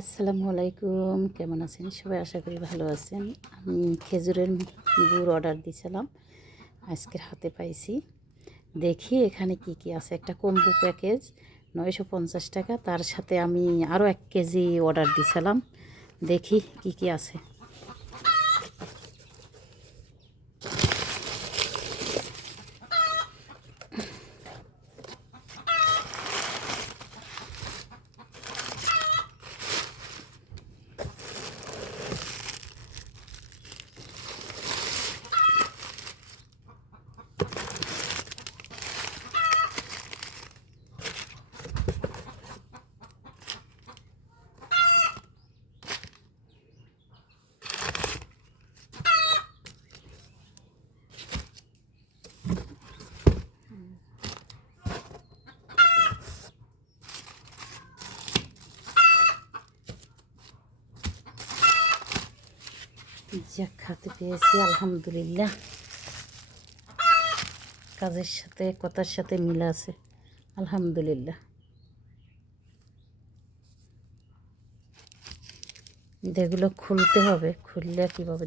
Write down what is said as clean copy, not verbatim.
আসসালামু আলাইকুম, কেমন আছেন সবাই? আশা করি ভালো আছেন। আমি খেজুরের গুড় অর্ডার দিয়েছিলাম, আজকের হাতে পাইছি। দেখি এখানে কি কি আছে। একটা কম্বো প্যাকেজ 950 টাকা, তার সাথে আমি আরও 1 কেজি অর্ডার দিয়েছিলাম। দেখি কি কি আছে। যাক, হাতে পেয়েছি, আলহামদুলিল্লাহ। কাজের সাথে কথার সাথে মিল আছে, আলহামদুলিল্লাহ। এগুলো খুলতে হবে, খুললে কীভাবে